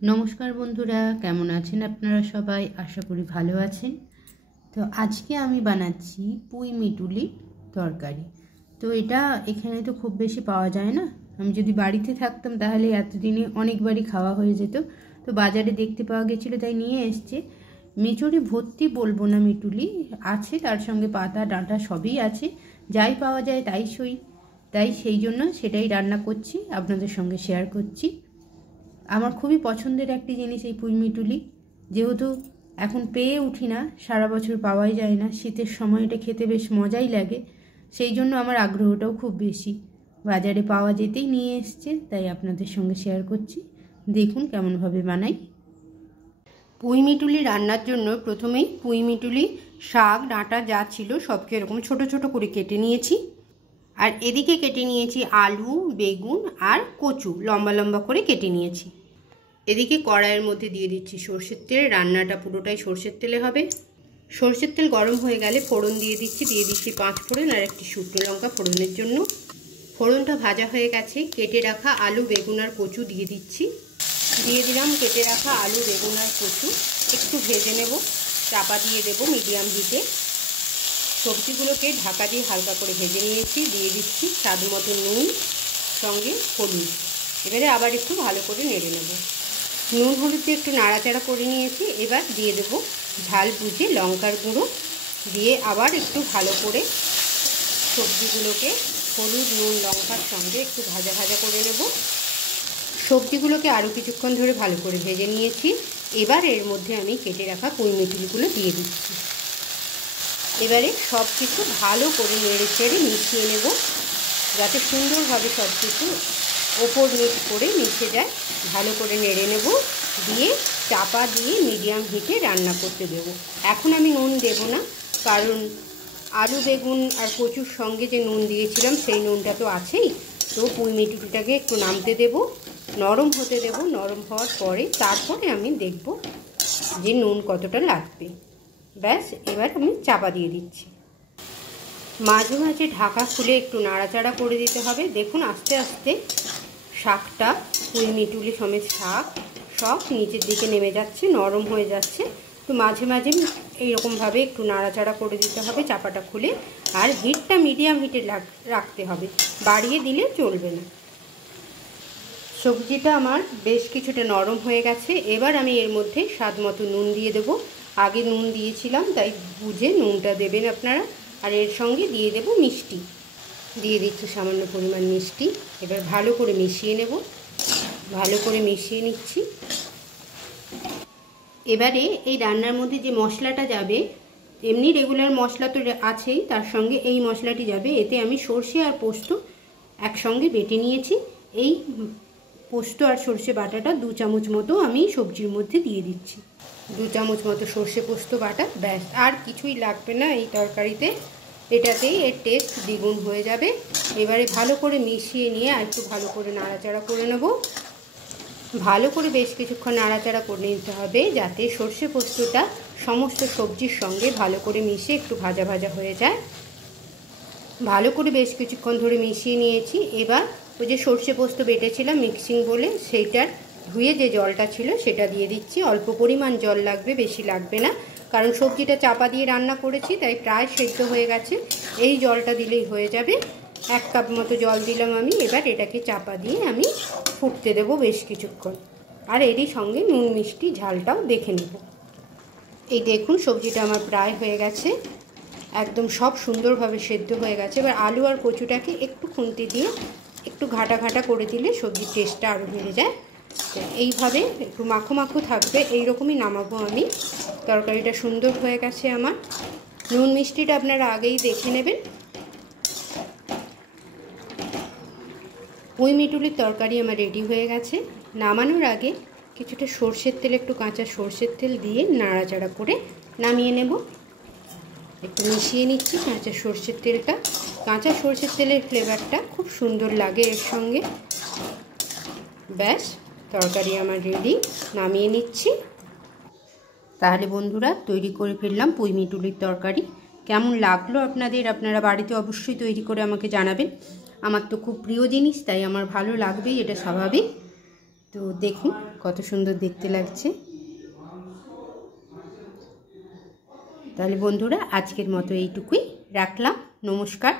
नमस्कार बंधुरा केमन आছেন আপনারা সবাই आशा करी ভালো আছেন। তো আজকে আমি বানাচ্ছি পুঁই মিটুলি তরকারি। তো এটা এখানে তো খুব বেশি পাওয়া যায় না, আমি যদি বাড়িতে থাকতাম তাহলে এতদিনে অনেকবারই খাওয়া হয়ে যেত। তো বাজারে দেখতে পাওয়া গেছিল তাই নিয়ে এসেছে। মিচুরি ভর্তি বলবো না, মিটুলি আছে, তার সঙ্গে পাতা ডাঁটা সবই আছে, যাই পাওয়া যায় তাই সেই জন্য সেটাই রান্না করছি, আপনাদের সঙ্গে শেয়ার করছি। আমার খুবই পছন্দের একটি জিনিস এই পুঁই মিটুলি, যেহেতু এখন পেয়ে উঠি না, সারা বছর পাওয়াই যায় না, শীতের সময় এটা খেতে বেশ মজাই লাগে, সেই জন্য আমার আগ্রহটাও খুব বেশি। বাজারে পাওয়া যেতেই নিয়ে এসছে, তাই আপনাদের সঙ্গে শেয়ার করছি। দেখুন কেমনভাবে বানাই। পুঁই মিটুলি রান্নার জন্য প্রথমেই পুঁই মিটুলি শাক ডাঁটা যা ছিল সবকে এরকম ছোট ছোট করে কেটে নিয়েছি, আর এদিকে কেটে নিয়েছি আলু বেগুন আর কচু লম্বা লম্বা করে কেটে নিয়েছি। এদিকে কড়াইয়ের মধ্যে দিয়ে দিচ্ছি সরষের তেল, রান্নাটা পুরোটাই সরষের তেলে হবে। সরষের তেল গরম হয়ে গেলে ফোড়ন দিয়ে দিচ্ছি 5 ফোড়ন আর একটি শুকনো লঙ্কা ফোড়নের জন্য। ফোড়নটা ভাজা হয়ে গেছে, কেটে রাখা আলু বেগুন আর কচু দিয়ে দিলাম কেটে রাখা আলু বেগুন আর কচু একটু ভেজে নেব, চাপা দিয়ে দেব মিডিয়াম হিটে। সবজিগুলোকে ঢাকা দিয়ে হালকা করে ভেজে নিয়েছি, দিয়ে দিচ্ছি স্বাদ মতো নুন সঙ্গে হলুদ। এবারে আবার একটু ভালো করে নেড়ে নেব। নুন হলুদ দিয়ে একটু নাড়াচাড়া করে নিয়েছি, এবার দিয়ে দেব ঝাল বুঝে লঙ্কার গুঁড়ো, দিয়ে আবার একটু ভালো করে সবজিগুলোকে হলুদ নুন লঙ্কার সঙ্গে একটু ভাজা ভাজা করে নেব। সবজিগুলোকে আরও কিছুক্ষণ ধরে ভালো করে ভেজে নিয়েছি, এবার এর মধ্যে আমি কেটে রাখা পুঁই মিটুলিগুলো দিয়ে দিচ্ছি। এবারে সব কিছু ভালো করে নেড়ে চেড়ে মিশিয়ে নেব, যাতে সুন্দরভাবে সব কিছু ওপর নিচ করে মিশে যায়। ভালো করে নেড়ে নেব, দিয়ে চাপা দিয়ে মিডিয়াম হিটে রান্না করতে দেব। এখন আমি নুন দেব না, কারণ আলু বেগুন আর কচুর সঙ্গে যে নুন দিয়েছিলাম সেই নুনটা তো আছেই। তো পুঁই মিটুলিটাকে একটু নামতে দেব, নরম হতে দেব, নরম হওয়ার পরে তারপরে আমি দেখব যে নুন কতটা লাগবে। ব্যাস, এবার আমি চাপা দিয়ে দিচ্ছি। মাঝে মাঝে ঢাকা খুলে একটু নাড়াচাড়া করে দিতে হবে। দেখুন আস্তে আস্তে শাকটা পুঁই মিটুলি সমেত শাক সব নিচের দিকে নেমে যাচ্ছে, নরম হয়ে যাচ্ছে। তো মাঝে মাঝে এইরকমভাবে একটু নাড়াচাড়া করে দিতে হবে চাপাটা খুলে, আর হিটটা মিডিয়াম হিটে রাখতে হবে, বাড়িয়ে দিলে চলবে না। সবজিটা আমার বেশ কিছুটা নরম হয়ে গেছে, এবার আমি এর মধ্যে স্বাদ মতো নুন দিয়ে দেবো। আগে নুন দিয়েছিলাম তাই বুঝে নুনটা দেবেন আপনারা। আর এর সঙ্গে দিয়ে দেব মিষ্টি, দিয়ে দিচ্ছি সামান্য পরিমাণ মিষ্টি। এবার ভালো করে মিশিয়ে নেব, ভালো করে মিশিয়ে নিচ্ছি। এবারে এই রান্নার মধ্যে যে মশলাটা যাবে, এমনি রেগুলার মশলা তো আছেই, তার সঙ্গে এই মশলাটি যাবে। এতে আমি সর্ষে আর পোস্ত একসঙ্গে বেটে নিয়েছি। এই পোস্ত আর সর্ষে বাটাটা 2 চামচ মতো আমি সবজির মধ্যে দিয়ে দিচ্ছি। 2 চামচ মতো সর্ষে পোস্ত বাটা, ব্যাস আর কিছুই লাগবে না এই তরকারিতে, এটাতেই এর টেস্ট দ্বিগুণ হয়ে যাবে। এবারে ভালো করে মিশিয়ে নিয়ে আর একটু ভালো করে নাড়াচাড়া করে নেব। ভালো করে বেশ কিছুক্ষণ নাড়াচাড়া করে নিতে হবে, যাতে সর্ষে পোস্তটা সমস্ত সবজির সঙ্গে ভালো করে মিশে একটু ভাজা ভাজা হয়ে যায়। ভালো করে বেশ কিছুক্ষণ ধরে মিশিয়ে নিয়েছি। এবার ওই যে সর্ষে পোস্ত বেটেছিলাম মিক্সিং বলে, সেইটার ধুয়ে যে জলটা ছিল সেটা দিয়ে দিচ্ছি। অল্প পরিমাণ জল লাগবে, বেশি লাগবে না, কারণ সবজিটা চাপা দিয়ে রান্না করেছি তাই প্রায় সেদ্ধ হয়ে গেছে। এই জলটা দিলেই হয়ে যাবে। 1 কাপ মতো জল দিলাম আমি। এবার এটাকে চাপা দিয়ে আমি ফুটতে দেবো বেশ কিছুক্ষণ, আর এরই সঙ্গে নুন মিষ্টি ঝালটাও দেখে নেব। এই দেখুন সবজিটা আমার প্রায় হয়ে গেছে, একদম সব সুন্দরভাবে সেদ্ধ হয়ে গেছে। এবার আলু আর কচুটাকে একটু খুন্তি দিয়ে একটু ঘাটা ঘাটা করে দিলে সবজির টেস্টটা আরও বেড়ে যায়। তো এইভাবে একটু মাখো মাখো থাকবে, এইরকমই নামাবো আমি। তরকারিটা সুন্দর হয়ে গেছে আমার। নুন মিষ্টিটা আপনারা আগেই দেখে নেবেন। পুঁই মিটুলির তরকারি আমার রেডি হয়ে গেছে। নামানোর আগে কিছুটা সর্ষের তেল, একটু কাঁচা সর্ষের তেল দিয়ে নাড়াচাড়া করে নামিয়ে নেব। একটু মিশিয়ে নিচ্ছি কাঁচা সর্ষের তেলটা। কাঁচা সর্ষের তেলের ফ্লেভারটা খুব সুন্দর লাগে এর সঙ্গে। ব্যাস, তরকারি আমার রেডি, নামিয়ে নিচ্ছি। তাহলে বন্ধুরা তৈরি করে ফেললাম পুঁই মিটুলির তরকারি। কেমন লাগলো আপনাদের, আপনারা বাড়িতে অবশ্যই তৈরি করে আমাকে জানাবেন। আমার তো খুব প্রিয় জিনিস, তাই আমার ভালো লাগবেই, এটা স্বাভাবিক। তো দেখুন কত সুন্দর দেখতে লাগছে। তাহলে বন্ধুরা আজকের মতো এইটুকুই রাখলাম। নমস্কার।